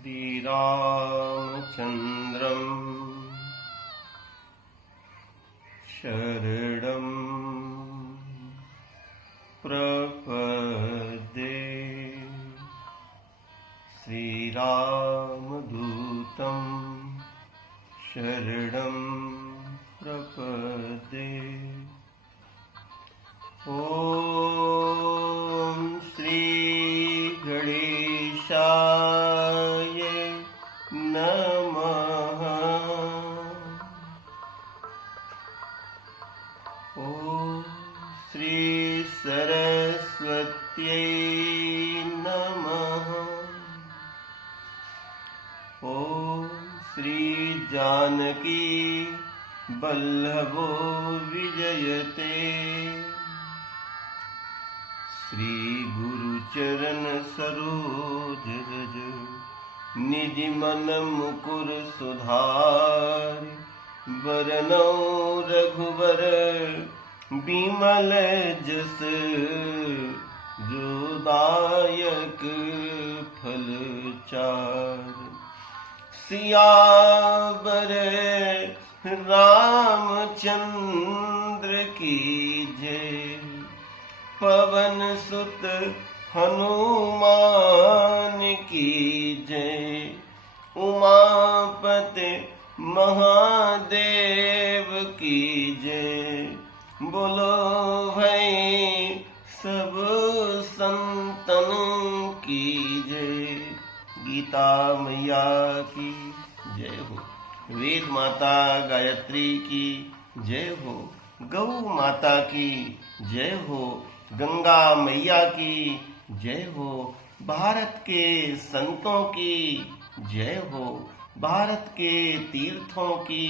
श्रीरामचन्द्रम् शरणं प्रपद्ये। श्रीरामदूतं शरणं प्रपद्ये। ॐ श्री गणेशाय नमः। ॐ श्री सरस्वत्यै नमः। ॐ श्री जानकी वल्लभो विजयते। श्री गुरुचरण सरोज रज निज मन मुकुर सुधार। वरनौ रघुवर बिमल जस जो दायक फल चार। सियावर रामचंद्र की जय। पवन सुत हनुमान की जय। उमापति महादेव की जय। बोलो भाई सब संतन की जय। गीता मैया की जय हो। वेद माता गायत्री की जय हो। गौ माता की जय हो। गंगा मैया की जय हो। भारत के संतों की जय हो। भारत के तीर्थों की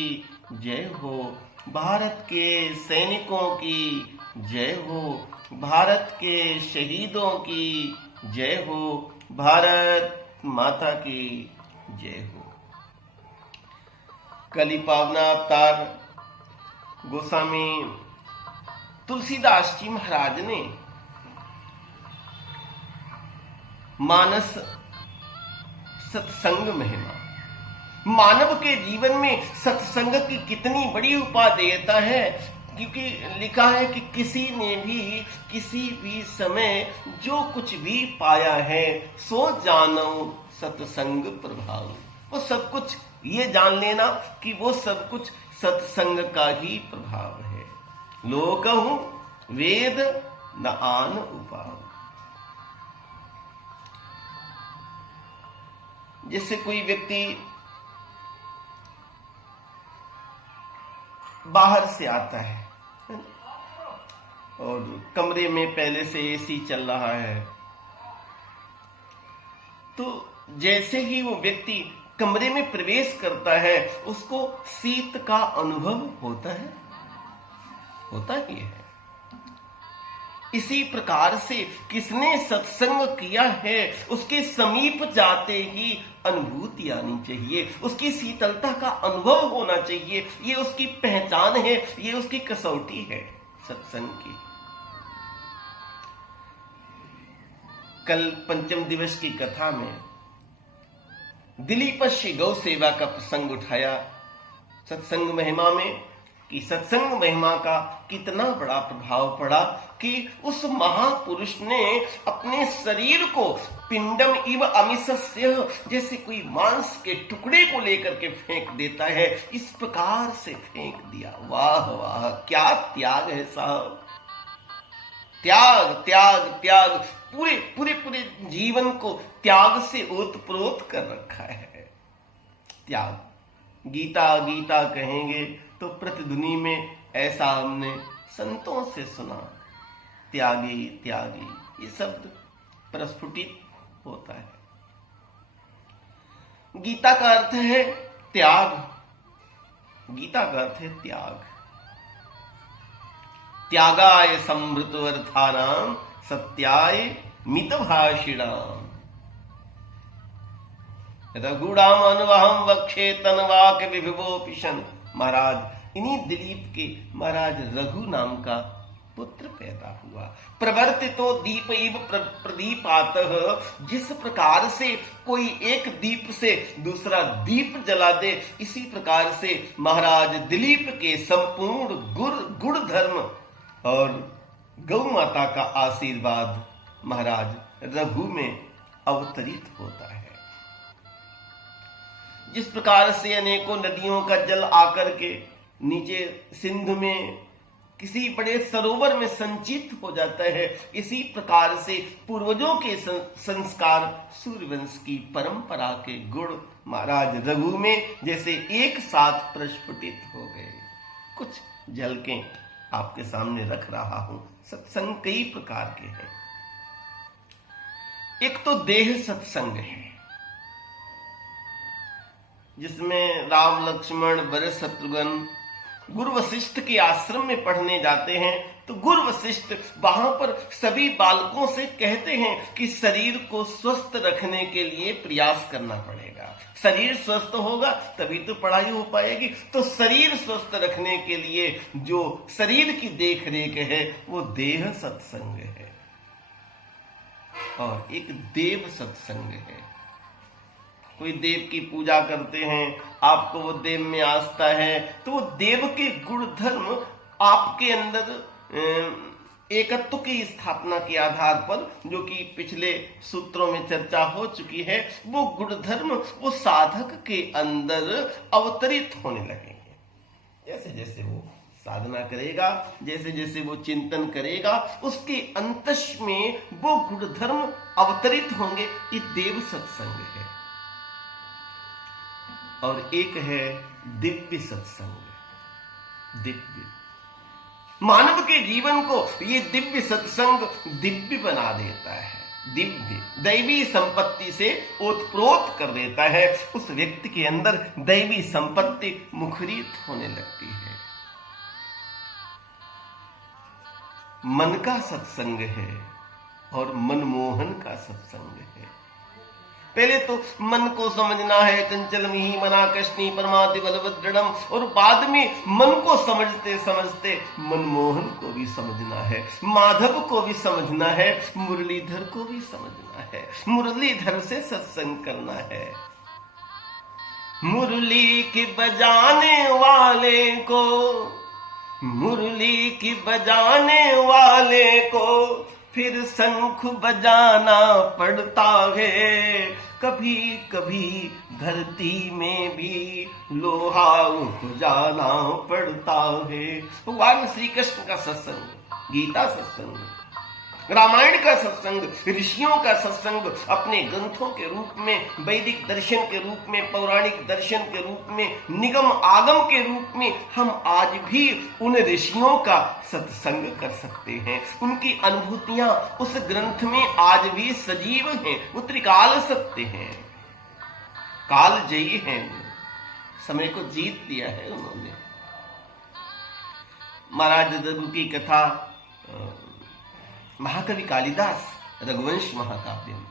जय हो। भारत के सैनिकों की जय हो। भारत के शहीदों की जय हो। भारत माता की जय हो। कलि पावना अवतार गोस्वामी तुलसीदास जी महाराज ने मानस सत्संग महिमा, मानव के जीवन में सत्संग की कितनी बड़ी उपादेयता है, क्योंकि लिखा है कि किसी ने भी किसी भी समय जो कुछ भी पाया है सो जानो सत्संग प्रभाव। वो सब कुछ ये जान लेना कि वो सब कुछ सत्संग का ही प्रभाव है। लोकहु वेद न आन उपाव। जैसे कोई व्यक्ति बाहर से आता है और कमरे में पहले से एसी चल रहा है, तो जैसे ही वो व्यक्ति कमरे में प्रवेश करता है उसको शीत का अनुभव होता ही है। इसी प्रकार से किसने सत्संग किया है उसके समीप जाते ही अनुभूति आनी चाहिए, उसकी शीतलता का अनुभव होना चाहिए। ये उसकी पहचान है, ये उसकी कसौटी है सत्संग की। कल पंचम दिवस की कथा में दिलीप गौ सेवा का प्रसंग उठाया सत्संग महिमा में, कि सत्संग महिमा का कितना बड़ा प्रभाव पड़ा कि उस महापुरुष ने अपने शरीर को पिंडम इव अमिसस्य, जैसे कोई मांस के टुकड़े को लेकर के फेंक देता है, इस प्रकार से फेंक दिया। वाह वाह, क्या त्याग है साहब। त्याग त्याग त्याग, पूरे पूरे पूरे जीवन को त्याग से ओतप्रोत कर रखा है। त्याग, गीता गीता कहेंगे तो प्रतिध्वनि में ऐसा हमने संतों से सुना, त्यागी त्यागी, ये शब्द प्रस्फुटित होता है। गीता का अर्थ है त्याग, गीता का अर्थ है त्याग। त्यागाय संभृतवर्थानां सत्याय मितभाषिणाम् रघुणाम अनुवहम वक्षे तनवाक विभवो पिशन। महाराज, इन्हीं दिलीप के महाराज रघु नाम का पुत्र पैदा हुआ। प्रवर्तितो दीप इव प्रदीपातः, जिस प्रकार से कोई एक दीप से दूसरा दीप जला दे, इसी प्रकार से महाराज दिलीप के संपूर्ण गुण धर्म और गौ माता का आशीर्वाद महाराज रघु में अवतरित होता है। जिस प्रकार से अनेकों नदियों का जल आकर के नीचे सिंधु में किसी बड़े सरोवर में संचित हो जाता है, इसी प्रकार से पूर्वजों के संस्कार सूर्यवंश की परंपरा के गुण महाराज रघु में जैसे एक साथ प्रस्फुटित हो गए। कुछ झलकें आपके सामने रख रहा हूं। सत्संग कई प्रकार के हैं। एक तो देह सत्संग है, जिसमें राम लक्ष्मण भरत शत्रुघ्न गुरु वशिष्ठ के आश्रम में पढ़ने जाते हैं, तो गुरु वशिष्ठ वहां पर सभी बालकों से कहते हैं कि शरीर को स्वस्थ रखने के लिए प्रयास करना पड़ेगा। शरीर स्वस्थ होगा तभी तो पढ़ाई हो पाएगी। तो शरीर स्वस्थ रखने के लिए जो शरीर की देख रेख है वो देह सत्संग है, और एक देव सत्संग है। कोई देव की पूजा करते हैं, आपको वो देव में आस्था है, तो वो देव के गुण धर्म आपके अंदर एकत्व की स्थापना के आधार पर, जो कि पिछले सूत्रों में चर्चा हो चुकी है, वो गुण धर्म वो साधक के अंदर अवतरित होने लगेंगे। जैसे जैसे वो साधना करेगा, जैसे जैसे वो चिंतन करेगा, उसके अंतस में वो गुण धर्म अवतरित होंगे। ये देव सत्संग है। और एक है दिव्य सत्संग। दिव्य मानव के जीवन को ये दिव्य सत्संग दिव्य बना देता है। दिव्य दैवी संपत्ति से ओतप्रोत कर देता है। उस व्यक्ति के अंदर दैवी संपत्ति मुखरित होने लगती है। मन का सत्संग है और मनमोहन का सत्संग है। पहले तो मन को समझना है, चंचल मिहि मना कृष्णी परमाति बलवदृढ़म, और बाद में मन को समझते समझते मनमोहन को भी समझना है, माधव को भी समझना है, मुरलीधर को भी समझना है, मुरलीधर से सत्संग करना है। मुरली की बजाने वाले को, मुरली की बजाने वाले को फिर शंख बजाना पड़ता है। कभी कभी धरती में भी लोहा जाना पड़ता है। भगवान श्री कृष्ण का सत्संग, गीता सत्संग, रामायण का सत्संग, ऋषियों का सत्संग, अपने ग्रंथों के रूप में, वैदिक दर्शन के रूप में, पौराणिक दर्शन के रूप में, निगम आगम के रूप में हम आज भी उन ऋषियों का सत्संग कर सकते हैं। उनकी अनुभूतियां उस ग्रंथ में आज भी सजीव हैं। वो त्रिकाल सत्य हैं, काल जयी हैं, समय को जीत लिया है उन्होंने। महाराज रघु की कथा महाकवि कालिदास रघुवंश महाकाव्य में,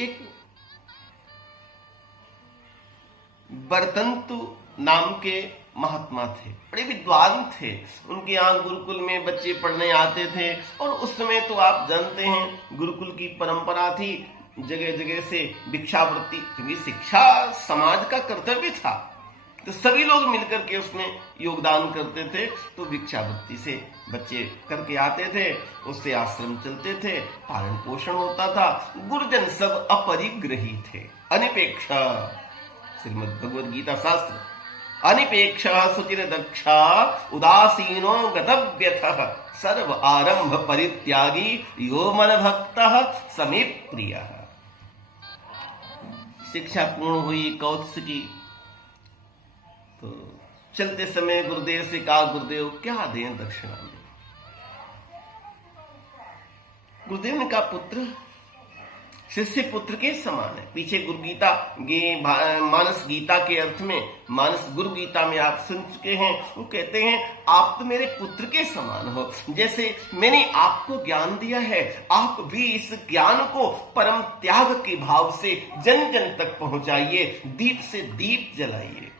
एक बरतंतु नाम के महात्मा थे, बड़े विद्वान थे। उनके यहाँ गुरुकुल में बच्चे पढ़ने आते थे, और उस समय तो आप जानते हैं गुरुकुल की परंपरा थी, जगह जगह से भिक्षावृत्ति, क्योंकि शिक्षा समाज का कर्तव्य था, तो सभी लोग मिलकर के उसमें योगदान करते थे। तो भिक्षावृत्ति से बच्चे करके आते थे, उससे आश्रम चलते थे, पालन पोषण होता था। गुरुजन सब अपरिग्रही थे, अनिपेक्ष, श्रीमद् भगवद गीता शास्त्र, अनिपेक्ष सुचिर दक्षा उदासीनो गतव्यथः सर्व आरंभ परित्यागी यो मन भक्तः समे प्रियः। शिक्षा पूर्ण हुई कौत्सिकी, तो चलते समय गुरुदेव से कहा, गुरुदेव क्या दें दक्षिणा में? गुरुदेव ने कहा, पुत्र शिष्य पुत्र के समान है। पीछे गुरु गीता मानस गीता के अर्थ में, मानस गुरु गीता में आप सुन चुके हैं। वो कहते हैं, आप तो मेरे पुत्र के समान हो। जैसे मैंने आपको ज्ञान दिया है, आप भी इस ज्ञान को परम त्याग के भाव से जन जन तक पहुंचाइए, दीप से दीप जलाइए।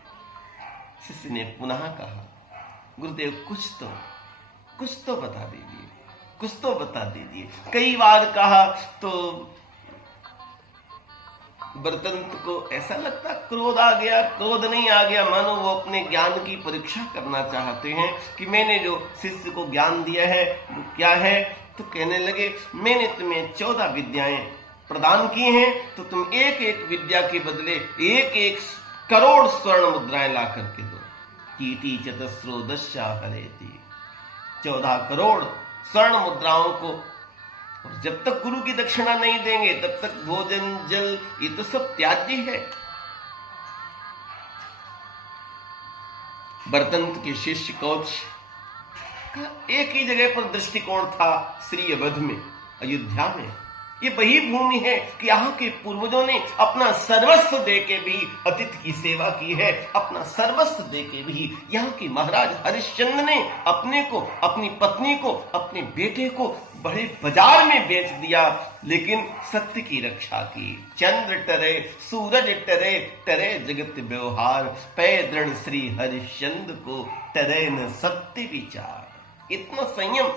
शिष्य ने पुनः कहा, गुरुदेव कुछ तो कुछ तो बता दीजिए, कुछ तो बता दीजिए। कई बार कहा तो वरतंत्र को ऐसा लगता क्रोध आ गया, क्रोध नहीं आ गया, मानो वो अपने ज्ञान की परीक्षा करना चाहते हैं कि मैंने जो शिष्य को ज्ञान दिया है वो क्या है। तो कहने लगे मैंने तुम्हें 14 विद्याएं प्रदान की हैं, तो तुम एक एक विद्या के बदले 1-1 करोड़ स्वर्ण मुद्राएं ला करके दो। कीटी चतस्रो दशा हरेति, 14 करोड़ स्वर्ण मुद्राओं को। और जब तक गुरु की दक्षिणा नहीं देंगे तब तक भोजन जल ये तो सब त्याज्य है। वरतंत्र के शिष्य कौत्स का एक ही जगह पर दृष्टिकोण था, श्री अवध में, अयोध्या में। ये वही भूमि है कि यहाँ के पूर्वजों ने अपना सर्वस्व दे के भी अतिथि की सेवा की है, अपना सर्वस्व दे के भी। यहाँ के महाराज हरिश्चंद्र ने अपने को, अपनी पत्नी को, अपने बेटे को बड़े बाजार में बेच दिया, लेकिन सत्य की रक्षा की। चंद्र टरे सूरज टरे, टरे जगत व्यवहार, पै दृढ़ श्री हरिश्चंद्र को टरे न सत्य विचार। इतना संयम,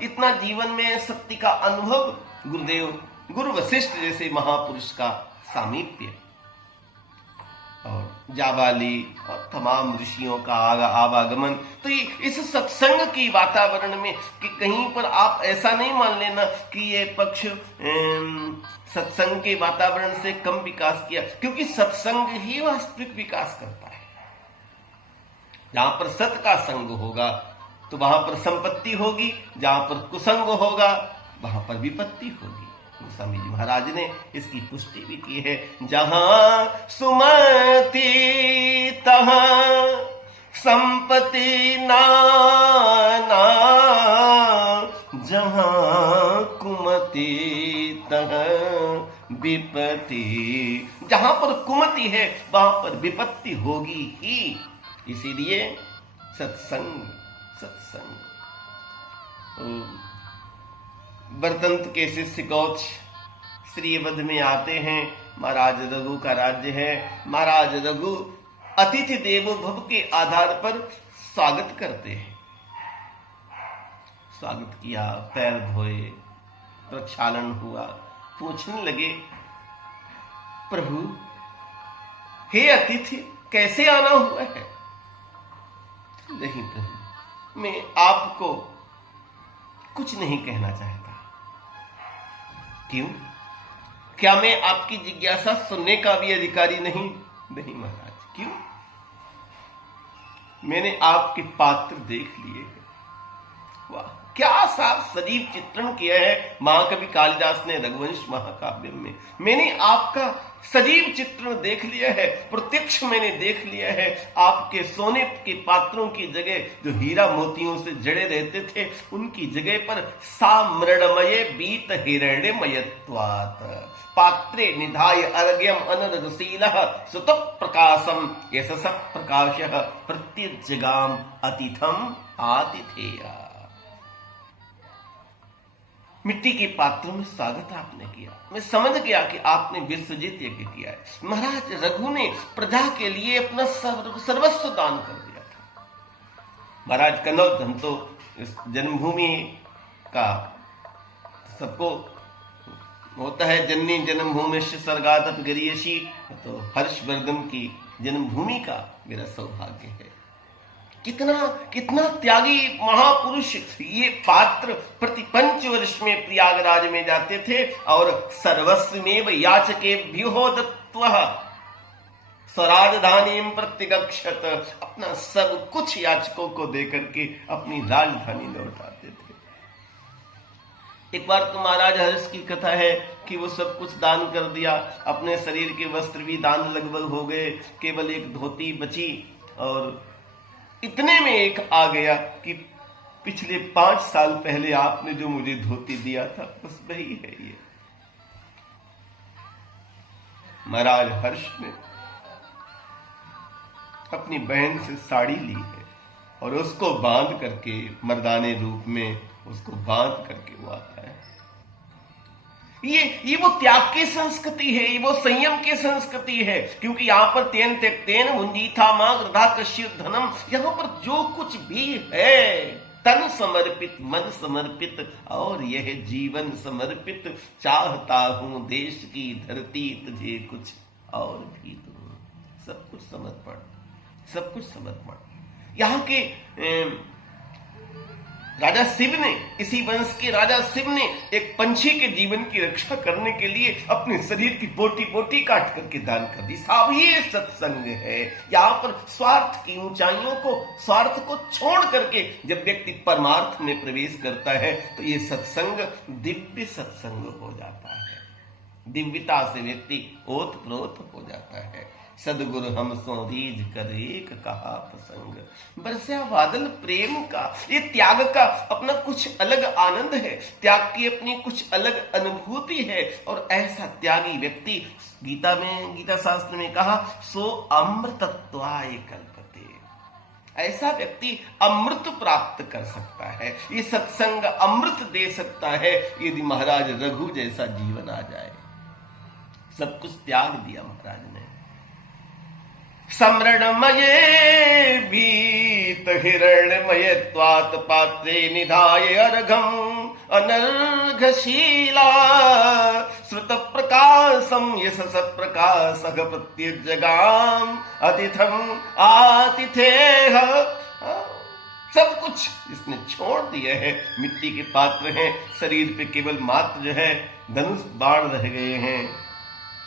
इतना जीवन में सत्य का अनुभव, गुरुदेव, गुरु वशिष्ठ जैसे महापुरुष का सामीप्य, और जाबाली और तमाम ऋषियों का आवागमन। तो ये इस सत्संग की वातावरण में कि कहीं पर आप ऐसा नहीं मान लेना कि ये पक्ष सत्संग के वातावरण से कम विकास किया, क्योंकि सत्संग ही वास्तविक विकास करता है। जहां पर सत का संग होगा तो वहां पर संपत्ति होगी, जहां पर कुसंग होगा वहां पर विपत्ति होगी। गोस्वामी जी महाराज ने इसकी पुष्टि भी की है। जहां सुमति तहां संपत्ति नाना, जहां कुमति तहां विपत्ति। जहां पर कुमति है वहां पर विपत्ति होगी ही। इसीलिए सत्संग, सत्संग। वरतंत्र के शिष्य कौत्स श्रीवध में आते हैं। महाराज रघु का राज्य है। महाराज रघु अतिथि देवो भव के आधार पर स्वागत करते हैं। स्वागत किया, पैर धोए, प्रक्षालन हुआ, पूछने लगे प्रभु, हे अतिथि, कैसे आना हुआ है? नहीं प्रभु, मैं आपको कुछ नहीं कहना चाहता। क्यों? क्या मैं आपकी जिज्ञासा सुनने का भी अधिकारी नहीं? नहीं महाराज। क्यों? मैंने आपके पात्र देख लिए हैं। वाह, क्या साफ सजीव चित्रण किया है महाकवि कालिदास ने रघुवंश महाकाव्य में। मैंने आपका सजीव चित्रण देख लिया है, प्रत्यक्ष मैंने देख लिया है। आपके सोने के पात्रों की जगह जो हीरा मोतियों से जड़े रहते थे, उनकी जगह पर सामृणमय बीत हिरण्यमयत्वात् पात्रे निधाय अर्घ्यम अनरदशीलः सुत प्रकाशम यशस प्रकाशः प्रत्यज्जगाम अतिथम आतिथेया। मिट्टी के पात्रों में स्वागत आपने किया। मैं समझ गया कि आपने विश्वजीत यज्ञ किया है। महाराज रघु ने प्रजा के लिए अपना सर्वस्व दान कर दिया था। महाराज कनौज धन तो इस जन्मभूमि का सबको होता है, जननी जन्मभूमिश्च स्वर्गादपि गरीयसी, तो हर्षवर्धन की जन्मभूमि का मेरा सौभाग्य है। कितना त्यागी महापुरुष। ये पात्र प्रति 5 वर्ष में प्रयागराज में जाते थे और सर्वस्वमेव याचकेभ्यो दत्त्वा स्वराजधानीं प्रत्यगच्छत, अपना सब कुछ याचकों को देकर के अपनी राजधानी लौटाते थे। एक बार तो महाराज हर्ष की कथा है कि वो सब कुछ दान कर दिया, अपने शरीर के वस्त्र भी दान लगभग हो गए, केवल एक धोती बची। और इतने में एक आ गया कि पिछले 5 साल पहले आपने जो मुझे धोती दिया था बस वही है ये। महाराज हर्ष ने अपनी बहन से साड़ी ली है और उसको बांध करके, मर्दाने रूप में उसको बांध करके वो आता है। ये वो त्याग की संस्कृति है, ये वो संयम की संस्कृति है। क्योंकि यहाँ पर तेन त्यक्तेन भुंजीथा मां गृधा कश्य धनम, यहाँ पर जो कुछ भी है तन समर्पित, मन समर्पित और यह जीवन समर्पित, चाहता हूं देश की धरती तुझे कुछ और भी दूं। सब कुछ समर्पण, सब कुछ समर्पण। यहाँ के राजा शिव ने, इसी वंश के राजा शिव ने एक पंछी के जीवन की रक्षा करने के लिए अपने शरीर की बोटी बोटी काट करके दान कर दी। साहब ये सत्संग है। यहाँ पर स्वार्थ की ऊंचाइयों को, स्वार्थ को छोड़ करके जब व्यक्ति परमार्थ में प्रवेश करता है तो ये सत्संग दिव्य सत्संग हो जाता है। दिव्यता से व्यक्ति ओत प्रोत हो जाता है। सदगुरु हम सो रीझ कर एक कहा प्रसंग, बरसा बादल प्रेम का। ये त्याग का अपना कुछ अलग आनंद है, त्याग की अपनी कुछ अलग अनुभूति है। और ऐसा त्यागी व्यक्ति, गीता में, गीता शास्त्र में कहा, सो अमृतत्वाय कल्पते। ऐसा व्यक्ति अमृत प्राप्त कर सकता है। ये सत्संग अमृत दे सकता है यदि महाराज रघु जैसा जीवन आ जाए। सब कुछ त्याग दिया महाराज ने। सम्रणमये भीत हिरण्यमय त्वात् पात्रे निधाय अर्घम् अनर्घशीला श्रुत प्रकाशम यशस प्रकाशः प्रत्युज्जगाम अतिथम आतिथेय। सब कुछ इसने छोड़ दिया है। मिट्टी के पात्र हैं, शरीर पे केवल मात्र जो है धनुष बाण रह गए हैं,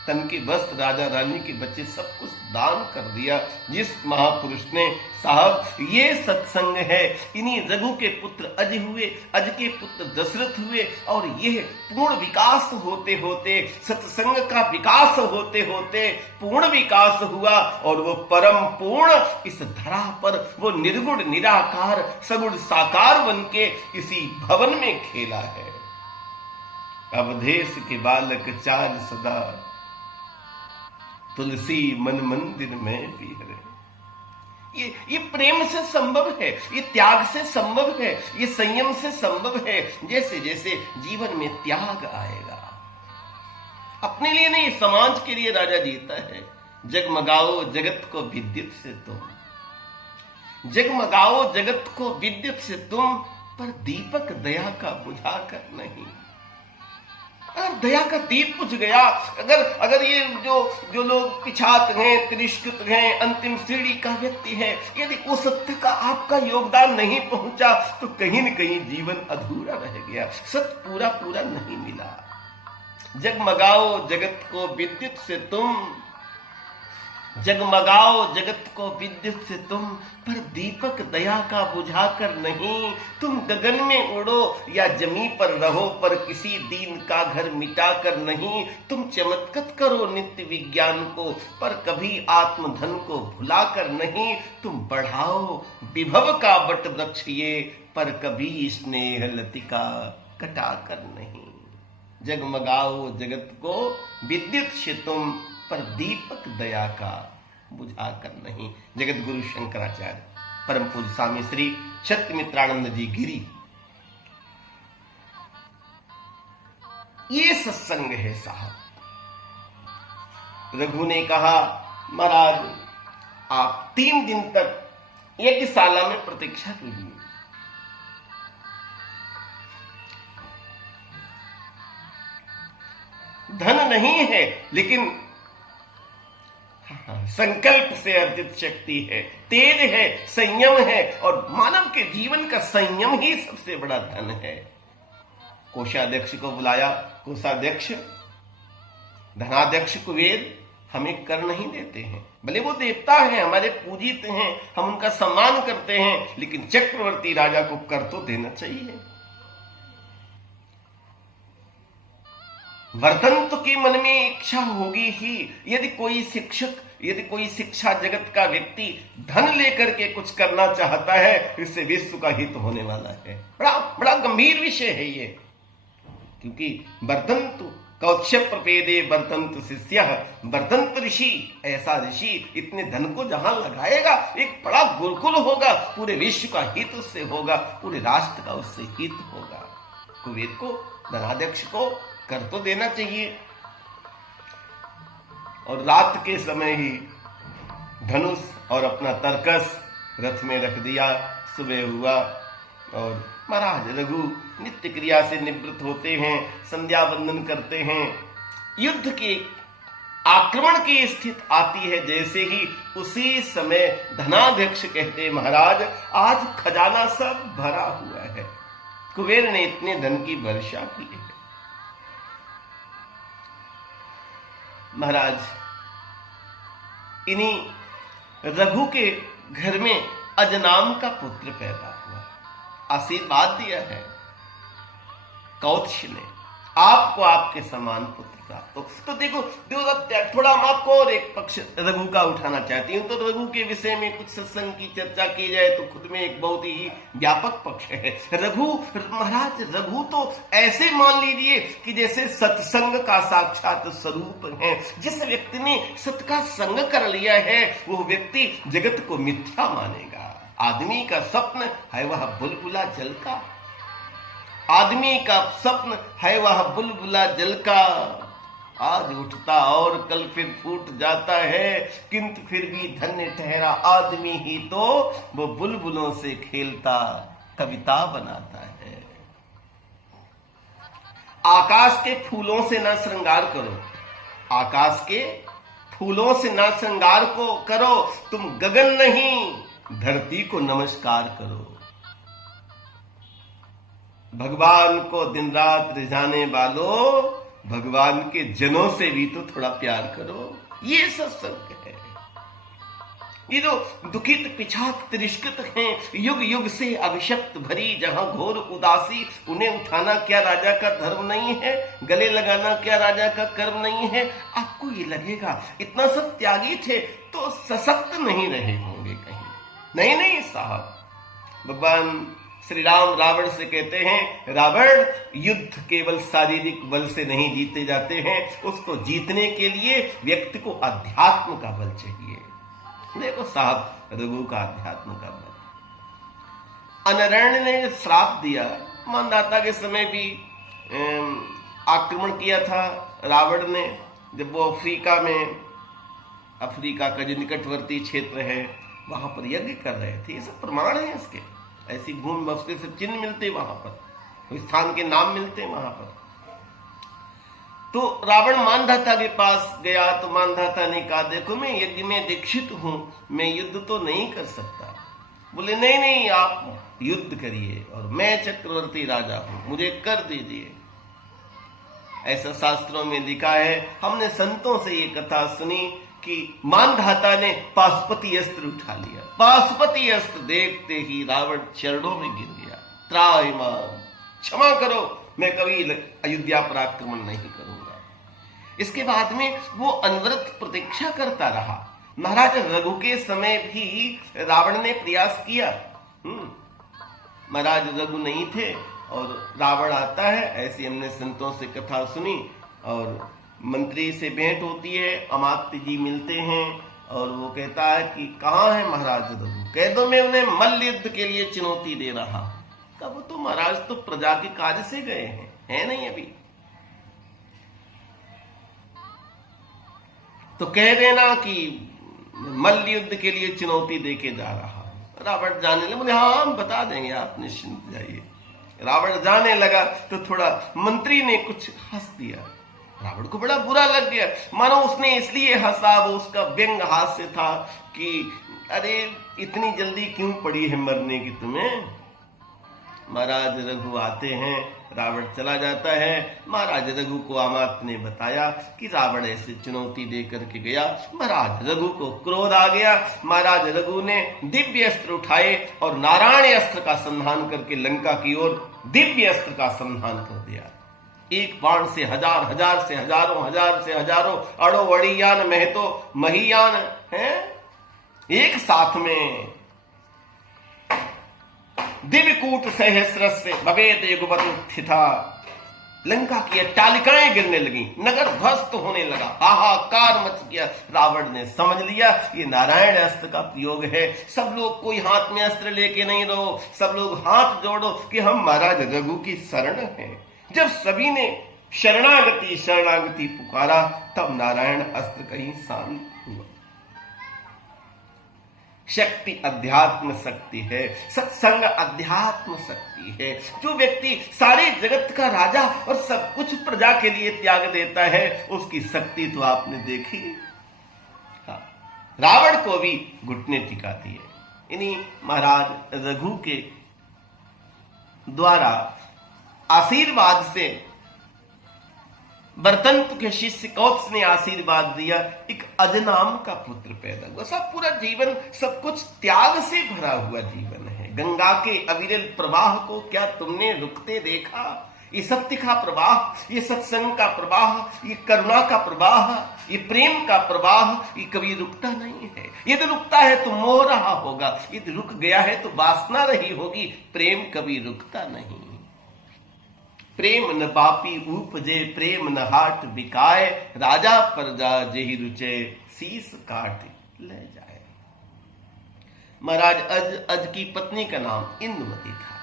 तन के वस्त्र, राजा रानी के बच्चे, सब कुछ दान कर दिया। जिस महापुरुष ने, साहब ये सत्संग है। इन्हीं रघु के पुत्र अज हुए, अज के पुत्र दशरथ हुए, और यह पूर्ण विकास होते होते, सत्संग का विकास होते होते पूर्ण विकास हुआ। और वो परम पूर्ण इस धरा पर वो निर्गुण निराकार सगुण साकार बन के इसी भवन में खेला है। अवधेश के बालक चार सदा, तुलसी मन मंदिर में विहरे। ये प्रेम से संभव है, ये त्याग से संभव है, ये संयम से संभव है। जैसे जैसे जीवन में त्याग आएगा, अपने लिए नहीं समाज के लिए राजा जीता है। जगमगाओ जगत को विद्युत से तुम, जगमगाओ जगत को विद्युत से तुम, पर दीपक दया का बुझाकर नहीं। अगर दया का दीप बुझ गया, अगर ये जो लोग पिछात हैं, तिरस्कृत हैं, अंतिम श्रेणी का व्यक्ति है, यदि उस सत्य का आपका योगदान नहीं पहुंचा तो कहीं न कहीं जीवन अधूरा रह गया, सत्य पूरा पूरा नहीं मिला। जगमगाओ जगत को विद्युत से तुम, जगमगाओ जगत को विद्युत से तुम, पर दीपक दया का बुझाकर नहीं। तुम गगन में उड़ो या जमी पर रहो, पर किसी दीन का घर मिटाकर नहीं। तुम चमत्कृत करो नित्य विज्ञान को, पर कभी आत्मधन को भुलाकर नहीं। तुम बढ़ाओ विभव का बट वृक्ष ये, पर कभी स्नेह लतिका कटाकर नहीं। जगमगाओ जगत को विद्युत से तुम, पर दीपक दया का बुझाकर नहीं। जगत गुरु शंकराचार्य परम पूज्य स्वामी श्री सत्यमित्रानंद जी गिरी। ये सत्संग है साहब। रघु ने कहा, महाराज आप 3 दिन तक यज्ञशाला में प्रतीक्षा कीजिए। धन नहीं है, लेकिन संकल्प से अर्जित शक्ति है, तेज है, संयम है, और मानव के जीवन का संयम ही सबसे बड़ा धन है। कोषाध्यक्ष को बुलाया। कोषाध्यक्ष, धनाध्यक्ष कुबेर हमें कर नहीं देते हैं, भले वो देवता है, हमारे पूजित हैं, हम उनका सम्मान करते हैं, लेकिन चक्रवर्ती राजा को कर तो देना चाहिए। वर्तंत की मन में इच्छा होगी ही। यदि कोई शिक्षक, यदि कोई शिक्षा जगत का व्यक्ति धन लेकर के कुछ करना चाहता है, इससे विश्व का हित होने वाला है। बड़ा गंभीर विषय है ये, क्योंकि वर्तंतु कौत्स्य प्रपेदे वर्तंत शिष्य, वर्तंत ऋषि, ऐसा ऋषि इतने धन को जहां लगाएगा, एक बड़ा गुरुकुल होगा, पूरे विश्व का हित उससे होगा, पूरे राष्ट्र का उससे हित होगा। कुबेर को, धनाध्यक्ष को कर तो देना चाहिए। और रात के समय ही धनुष और अपना तरकस रथ में रख दिया। सुबह हुआ, और महाराज रघु नित्य क्रिया से निवृत्त होते हैं, संध्या वंदन करते हैं। युद्ध के आक्रमण की स्थिति आती है जैसे ही, उसी समय धनाध्यक्ष कहते महाराज आज खजाना सब भरा हुआ है, कुबेर ने इतने धन की वर्षा की है। महाराज इन्हीं रघु के घर में अजनाम का पुत्र पैदा हुआ, आशीर्वाद दिया है कौत्स ने, आपको आपके समान पुत्र प्राप्त हो। तो देखो थोड़ा हम आपको और एक पक्ष रघु का उठाना चाहती हूं। तो रघु के विषय में कुछ सत्संग की चर्चा की जाए तो खुद में एक बहुत ही व्यापक पक्ष है। रघु महाराज रघु तो ऐसे मान लीजिए कि जैसे सत्संग का साक्षात स्वरूप है। जिस व्यक्ति ने सत का संग कर लिया है वो व्यक्ति जगत को मिथ्या मानेगा। आदमी का स्वप्न है वह बुलबुला जल का, आदमी का स्वप्न है वह बुलबुला जल का, आज उठता और कल फिर फूट जाता है, किंतु फिर भी धन्य ठहरा आदमी ही तो वो बुलबुलों से खेलता कविता बनाता है। आकाश के फूलों से ना श्रृंगार करो, आकाश के फूलों से ना श्रृंगार को करो, तुम गगन नहीं धरती को नमस्कार करो। भगवान को दिन रात रिझाने वालों, भगवान के जनों से भी तो थोड़ा प्यार करो। ये सत्संग है। ये जो दुखित पिछात तिरस्कृत हैं, युग युग से अभिशप्त भरी जहां घोर उदासी, उन्हें उठाना क्या राजा का धर्म नहीं है, गले लगाना क्या राजा का कर्म नहीं है। आपको ये लगेगा इतना सब त्यागी थे तो सशक्त नहीं रहे होंगे कहीं, नहीं नहीं साहब। भगवान श्री राम रावण से कहते हैं, रावण युद्ध केवल शारीरिक बल से नहीं जीते जाते हैं, उसको जीतने के लिए व्यक्ति को अध्यात्म का बल चाहिए। देखो साहब रघु का अध्यात्म का बल। अनरण्य ने श्राप दिया, मानदाता के समय भी आक्रमण किया था रावण ने, जब वो अफ्रीका में, अफ्रीका का जो निकटवर्ती क्षेत्र है वहां पर यज्ञ कर रहे थे। ये सब प्रमाण है इसके, ऐसी भूमि बसते से चिन्ह मिलते वहां पर, स्थान के नाम मिलते वहां पर। तो रावण मानधाता के पास गया तो मानधाता ने कहा, देखो मैं यज्ञ में दीक्षित हूं, मैं युद्ध तो नहीं कर सकता। बोले नहीं नहीं आप युद्ध करिए और मैं चक्रवर्ती राजा हूं, मुझे कर दीजिए। ऐसा शास्त्रों में लिखा है। हमने संतों से ये कथा सुनी कि मानधाता ने पाशुपति अस्त्र उठा लिया, पाशुपति अस्त्र देखते ही रावण चरणों में गिर गया, त्राहि मां, क्षमा करो, मैं कभी अयोध्या पर आक्रमण नहीं करूंगा। इसके बाद में वो अनवरत प्रतीक्षा करता रहा। महाराज रघु के समय भी रावण ने प्रयास किया, महाराज रघु नहीं थे और रावण आता है। ऐसी हमने संतों से कथा सुनी और मंत्री से भेंट होती है, अमात्य जी मिलते हैं और वो कहता है कि कहां है महाराज रघु, कह दो मैं उन्हें मल्ल युद्ध के लिए चुनौती दे रहा। कब तो महाराज तो प्रजा के कार्य से गए हैं, है नहीं अभी, तो कह देना कि मल्ल युद्ध के लिए चुनौती दे के जा रहा। रावण जाने लगे, बोले हाँ हम बता देंगे, आप निश्चिंत जाइए। रावण जाने लगा तो थोड़ा मंत्री ने कुछ हंस दिया। रावण को बड़ा बुरा लग गया, मानो उसने इसलिए हंसा, वो उसका व्यंग हास्य था कि अरे इतनी जल्दी क्यों पड़ी है मरने की तुम्हें। महाराज रघु आते हैं, रावण चला जाता है। महाराज रघु को अमात्य ने बताया कि रावण ऐसे चुनौती दे करके गया। महाराज रघु को क्रोध आ गया। महाराज रघु ने दिव्य अस्त्र उठाए और नारायण अस्त्र का संधान करके लंका की ओर दिव्य अस्त्र का संधान कर दिया। एक बाण से हजार, हजार से हजारों, हजार से हजारों अड़ो अड़ियान महतो महियान है, एक साथ में दिव्य कूट सहस्रस्य भवेत युगपत् उत्थिता। लंका की अट्टालिकाएं गिरने लगी, नगर ध्वस्त होने लगा, हाहाकार मच गया। रावण ने समझ लिया ये नारायण अस्त्र का प्रयोग है। सब लोग कोई हाथ में अस्त्र लेके नहीं रहो, सब लोग हाथ जोड़ो कि हम महाराज रघु की शरण हैं। जब सभी ने शरणागति शरणागति पुकारा तब नारायण अस्त्र कहीं शांत हुआ। शक्ति अध्यात्म शक्ति है, सत्संग अध्यात्म शक्ति है। जो व्यक्ति सारे जगत का राजा और सब कुछ प्रजा के लिए त्याग देता है, उसकी शक्ति तो आपने देखी। हाँ, रावण को भी घुटने टिकाती है। इन्हीं महाराज रघु के द्वारा आशीर्वाद से बर्तंत के शिष्य कौत्स ने आशीर्वाद दिया, एक अजनाम का पुत्र पैदा हुआ। सब पूरा जीवन सब कुछ त्याग से भरा हुआ जीवन है। गंगा के अविरल प्रवाह को क्या तुमने रुकते देखा? ये सत्य का प्रवाह, ये सत्संग का प्रवाह, ये करुणा का प्रवाह, ये प्रेम का प्रवाह, ये कभी रुकता नहीं है। यदि रुकता है तो मोह रहा होगा, यदि रुक गया है तो वासना रही होगी। प्रेम कभी रुकता नहीं। प्रेम न पापी उपजे, प्रेम न हाट बिकाए, राजा प्रजा जेहि रुचे, शीस काट ले जाए। महाराज अज की पत्नी का नाम इंदुमती था।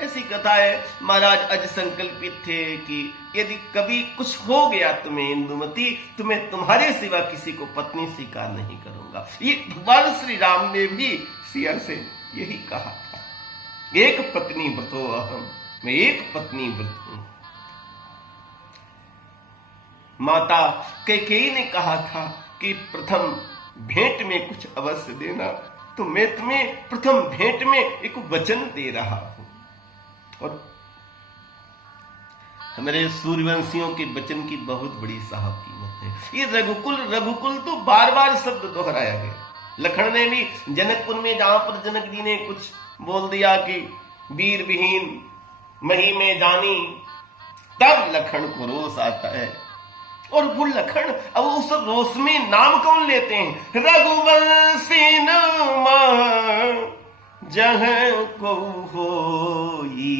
ऐसी कथा है, महाराज अज संकल्पित थे कि यदि कभी कुछ हो गया तुम्हें इंदुमती, तुम्हें तुम्हारे सिवा किसी को पत्नी स्वीकार नहीं करूंगा। ये भगवान श्री राम ने भी सिया से यही कहा था, एक पत्नी व्रतो अहम, मैं एक पत्नी व्रत हूं। माता कैकेयी ने कहा था कि प्रथम भेंट में कुछ अवश्य देना, तो मैं तुम्हें प्रथम भेंट में एक वचन दे रहा हूं। और हमारे सूर्यवंशियों के वचन की बहुत बड़ी साहब कीमत है। ये रघुकुल तो बार बार शब्द दोहराया गया। लखन ने भी जनकपुर में जहां पर जनक जी ने कुछ बोल दिया कि वीर विहीन मही में जानी, तब लखन को रोष आता है। और वो लखन अब उस रोष में नाम कौन लेते हैं? रघुवंशी नाम जहां को होई।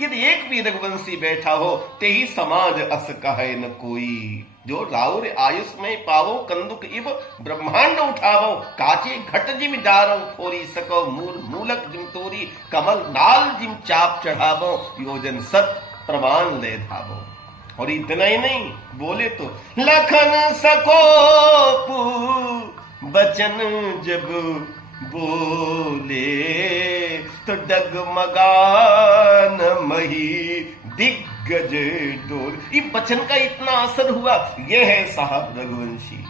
यदि एक भी रघुवंशी बैठा हो, ते ही समाज अस कहे न कोई। जो राउर आयुष में पावो, कंदुक इव ब्रह्मांड उठावो, काचे घट जिम जारो, फोरी सको मूल मूलक जिम तोरी, कमल नाल जिम चाप चढ़ावो, योजन सत प्रमाण ले धावो। और इतना ही नहीं, बोले तो लखन सको बचन जब बोले, तो डगमगान मही दिग्गज डोल। ये बचन का इतना असर हुआ, यह है साहब रघुवंशी।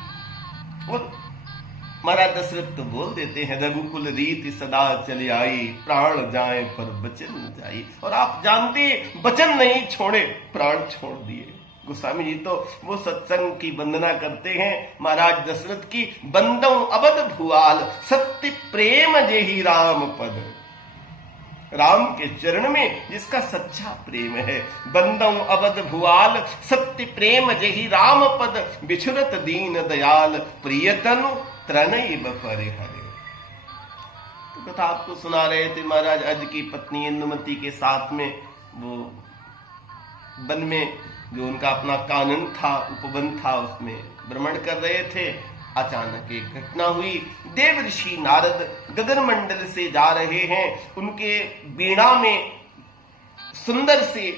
और महाराज दशरथ तो बोल देते हैं, रघुकुल रीति सदा चली आई, प्राण जाए पर बचन जाई। और आप जानते, बचन नहीं छोड़े, प्राण छोड़ दिए। गोस्वामी जी तो वो सत्संग की वंदना करते हैं, महाराज दशरथ की, बंदौ अबध भुआल, सत्य प्रेम जेहि राम पद। राम के चरण में जिसका सच्चा प्रेम है, बंदौ अबध भुआल, सत्य प्रेम जेहि राम पद, बिछुरत दीन दयाल, प्रियतनु त्रणैव परिहरे। तो कथा आपको सुना रहे थे, महाराज अज की पत्नी इंदुमती के साथ में वो वन में जो उनका अपना कानन था, उपवन था, उसमें भ्रमण कर रहे थे। अचानक एक घटना हुई। देव ऋषि नारद गगन मंडल से जा रहे हैं। उनके वीणा में सुंदर से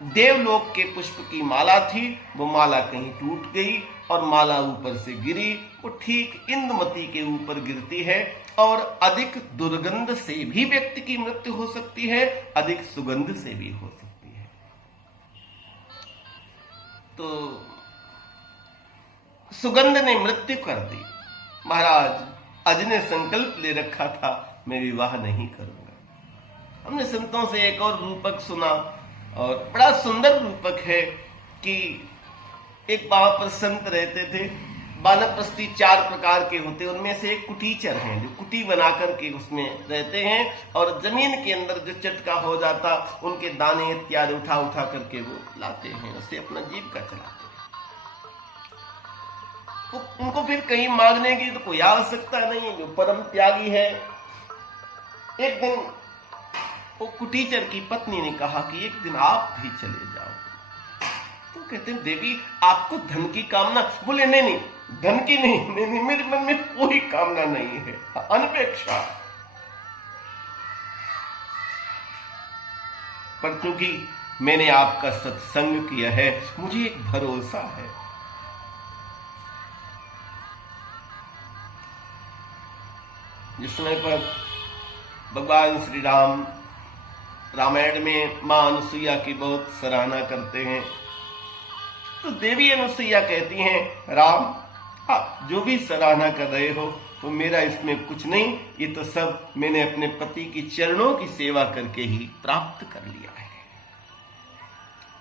देवलोक के पुष्प की माला थी। वो माला कहीं टूट गई और माला ऊपर से गिरी। वो ठीक इंदुमती के ऊपर गिरती है। और अधिक दुर्गंध से भी व्यक्ति की मृत्यु हो सकती है, अधिक सुगंध से भी हो सकती है। तो सुगंध ने मृत्यु कर दी। महाराज अज ने संकल्प ले रखा था, मैं विवाह नहीं करूंगा। हमने संतों से एक और रूपक सुना, और बड़ा सुंदर रूपक है कि एक वहां पर संत रहते थे। वानप्रस्थी 4 प्रकार के होते, उनमें से एक कुटीचर हैं, जो कुटी बना करके उसमें रहते हैं और जमीन के अंदर जो चटका हो जाता, उनके दाने इत्यादि उठा उठा करके वो लाते हैं, उससे अपना जीविका चलाते हैं। तो उनको फिर कहीं मांगने की तो कोई आवश्यकता नहीं है, जो परम त्यागी है। एक दिन वो कुटीचर की पत्नी ने कहा कि एक दिन आप भी चले जाओ। तो कहते हैं, देवी आपको धन की कामना? बोले नहीं नहीं, धन की नहीं, मेरे मन में कोई कामना नहीं है, अनपेक्षा। पर क्योंकि मैंने आपका सत्संग किया है, मुझे एक भरोसा है। जिस समय पर भगवान श्री राम रामायण में मां अनुसुईया की बहुत सराहना करते हैं, तो देवी अनुसुईया कहती हैं, राम आप जो भी सराहना कर रहे हो तो मेरा इसमें कुछ नहीं, ये तो सब मैंने अपने पति की चरणों की सेवा करके ही प्राप्त कर लिया है।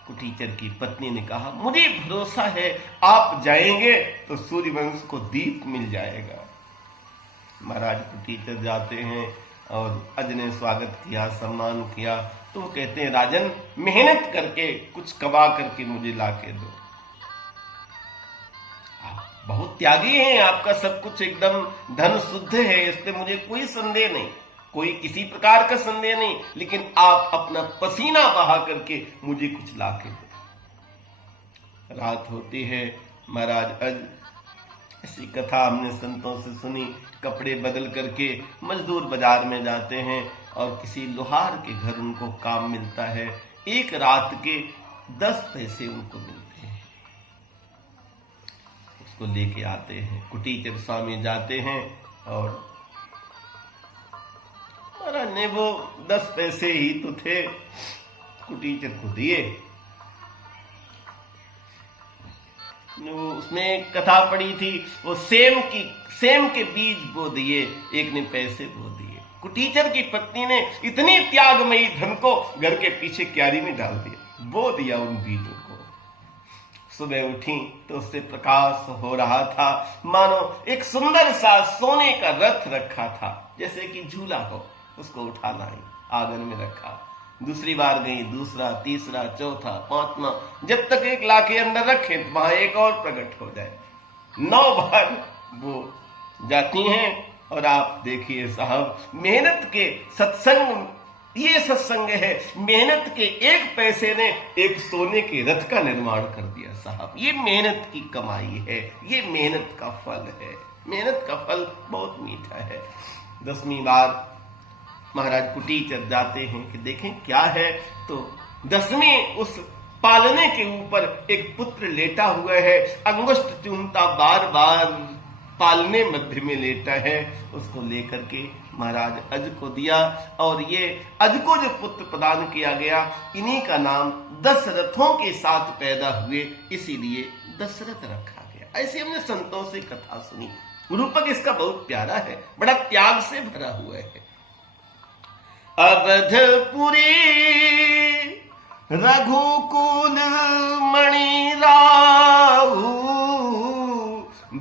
कुटीचर की पत्नी ने कहा, मुझे भरोसा है आप जाएंगे तो सूर्यवंश को दीप मिल जाएगा। महाराज कुटीचर जाते हैं और अज ने स्वागत किया, सम्मान किया, तो वो कहते हैं, राजन मेहनत करके कुछ कमा करके मुझे लाके दो। आप बहुत त्यागी हैं, आपका सब कुछ एकदम धन शुद्ध है, इसमें मुझे कोई संदेह नहीं, कोई किसी प्रकार का संदेह नहीं, लेकिन आप अपना पसीना बहा करके मुझे कुछ लाके दो। रात होती है, महाराज अज ऐसी कथा हमने संतों से सुनी, कपड़े बदल करके मजदूर बाजार में जाते हैं और किसी लोहार के घर उनको काम मिलता है। एक रात के 10 पैसे उनको मिलते हैं, उसको लेके आते हैं। कुटीचर स्वामी जाते हैं और महाराज ने वो 10 पैसे ही तो थे, कुटीचर को दिए। उसमें कथा पड़ी थी, वो सेम के बीज बो दिए, एक ने पैसे बो दिए। कुटीचर की पत्नी ने इतनी त्यागमयी धन को घर के पीछे क्यारी में डाल दिया, बो दिया उन बीजों को। सुबह उठी तो उससे प्रकाश हो रहा था, मानो एक सुंदर सा सोने का रथ रखा था, जैसे कि झूला हो, उसको उठा लाई, आंगन में रखा। दूसरी बार गई, दूसरा, तीसरा, चौथा, पांचवा, जब तक एक लाके अंदर रखे तो वहां एक और प्रकट हो जाए। 9 बार वो जाती हैं और आप देखिए साहब, मेहनत के सत्संग, ये सत्संग है, मेहनत के 1 पैसे ने एक सोने के रथ का निर्माण कर दिया साहब। ये मेहनत की कमाई है, ये मेहनत का फल है, मेहनत का फल बहुत मीठा है। 10वीं बार महाराज कुटीचर जाते हैं कि देखें क्या है, तो 10वीं उस पालने के ऊपर एक पुत्र लेटा हुआ है, अंगुष्ठ चूमता बार बार पालने मध्य में लेटा है। उसको लेकर के महाराज अज को दिया, और ये अज को जो पुत्र प्रदान किया गया, इन्हीं का नाम दशरथों के साथ पैदा हुए, इसीलिए दशरथ रखा गया। ऐसे हमने संतों से कथा सुनी। रूपक इसका बहुत प्यारा है, बड़ा त्याग से भरा हुआ है। अवधपुरी रघुकुल मणि राहु,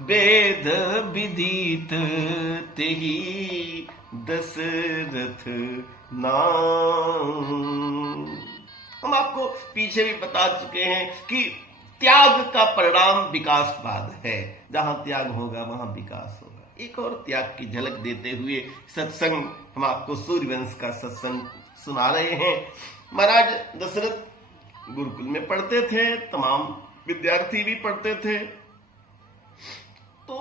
वेद विदित तेहि दशरथ नाम। हम आपको पीछे भी बता चुके हैं कि त्याग का परिणाम विकासवाद है, जहां त्याग होगा वहां विकास होगा। एक और त्याग की झलक देते हुए सत्संग, हम आपको सूर्यवंश का सत्संग सुना रहे हैं। महाराज दशरथ गुरुकुल में पढ़ते थे, तमाम विद्यार्थी भी पढ़ते थे। तो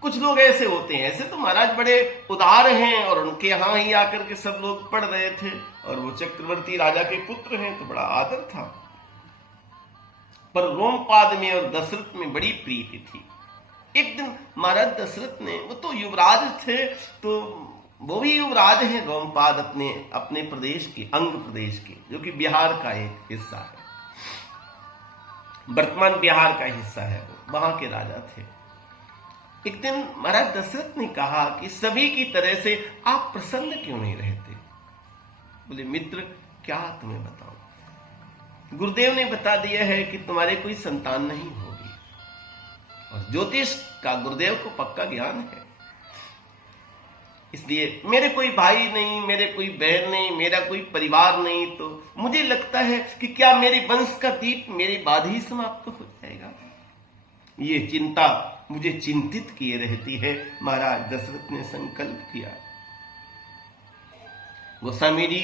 कुछ लोग ऐसे होते हैं, ऐसे तो महाराज बड़े उदार हैं और उनके यहां ही आकर के सब लोग पढ़ रहे थे, और वो चक्रवर्ती राजा के पुत्र हैं तो बड़ा आदर था। पर रोमपाद में और दशरथ में बड़ी प्रीति थी। एक दिन महाराज दशरथ ने, वो तो युवराज थे, तो वो भी युवराज हैं रोमपाद, अपने प्रदेश के, अंग प्रदेश के, जो कि बिहार का एक हिस्सा है, वर्तमान बिहार का हिस्सा है, वहां के राजा थे। एक दिन महाराज दशरथ ने कहा कि सभी की तरह से आप प्रसन्न क्यों नहीं रहते? बोले, मित्र क्या तुम्हें बताऊं, गुरुदेव ने बता दिया है कि तुम्हारे कोई संतान नहीं होगी, और ज्योतिष का गुरुदेव को पक्का ज्ञान है, इसलिए मेरे कोई भाई नहीं, मेरे कोई बहन नहीं, मेरा कोई परिवार नहीं, तो मुझे लगता है कि क्या मेरे वंश का दीप मेरे बाद ही समाप्त हो जाएगा। ये चिंता मुझे चिंतित किए रहती है। महाराज दशरथ ने संकल्प किया। गोस्वामी जी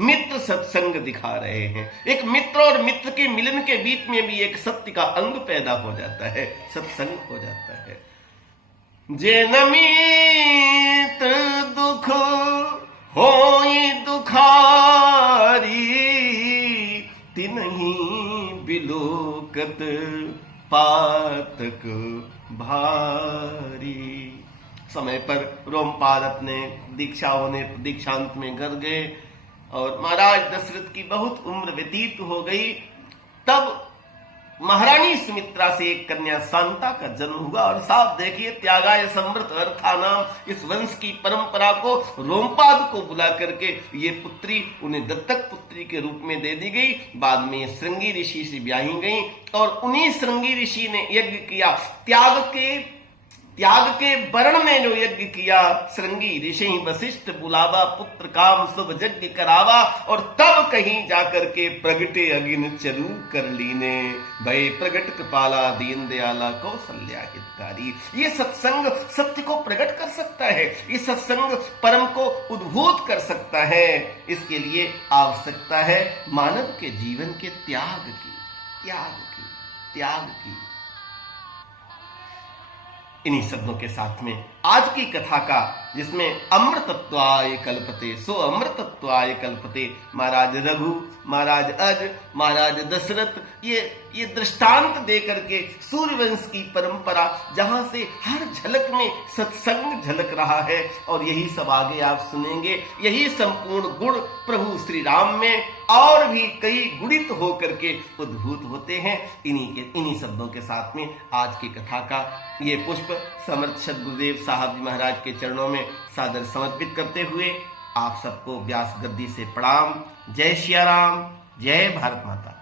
मित्र सत्संग दिखा रहे हैं। एक मित्र और मित्र के मिलन के बीच में भी एक सत्य का अंग पैदा हो जाता है, सत्संग हो जाता है। जे नमित दुख होई दुखारी, तिनहि बिलोकत पातक भारी। समय पर रोमपाद अपने दीक्षांत में घर गए और महाराज दशरथ की बहुत उम्र व्यतीत हो गई। तब महारानी सुमित्रा से एक कन्या शांता का जन्म हुआ। और साफ देखिए, त्यागाय समृत अर्थानाम, इस वंश की परंपरा को रोमपाद को बुला करके ये पुत्री उन्हें दत्तक पुत्री के रूप में दे दी गई। बाद में श्रृंगी ऋषि से ब्याही गई और उन्हीं श्रृंगी ऋषि ने यज्ञ किया। त्याग के वर्ण में जो यज्ञ किया, श्रृंगी ऋषि वशिष्ठ बुलावा, पुत्र काम शुभ यज्ञ करावा। और तब कहीं जाकर के प्रगटे अगिन चलू कर लीने, भय प्रगट कृपाला दीन दयाला कौशल्या हितकारी। ये सत्संग सत्य को प्रकट कर सकता है, ये सत्संग परम को उद्भूत कर सकता है। इसके लिए आवश्यकता है मानव के जीवन के त्याग की। इन्हीं शब्दों के साथ में आज की कथा का, जिसमें अमृतत्वाय कल्पते सो अमृतत्वाय कल्पते, महाराज रघु, महाराज अज, महाराज दशरथ, ये दृष्टांत दे करके सूर्यवंश की परंपरा, जहां से हर झलक में सत्संग झलक रहा है। और यही सब आगे आप सुनेंगे। यही संपूर्ण गुण प्रभु श्री राम में और भी कई गुणित होकर के उद्भूत होते हैं। इन्हीं शब्दों के साथ में आज की कथा का ये पुष्प समर्थ सद्गुरुदेव साहब जी महाराज के चरणों में सादर समर्पित करते हुए आप सबको व्यास गद्दी से प्रणाम। जय सिया राम, जय भारत माता।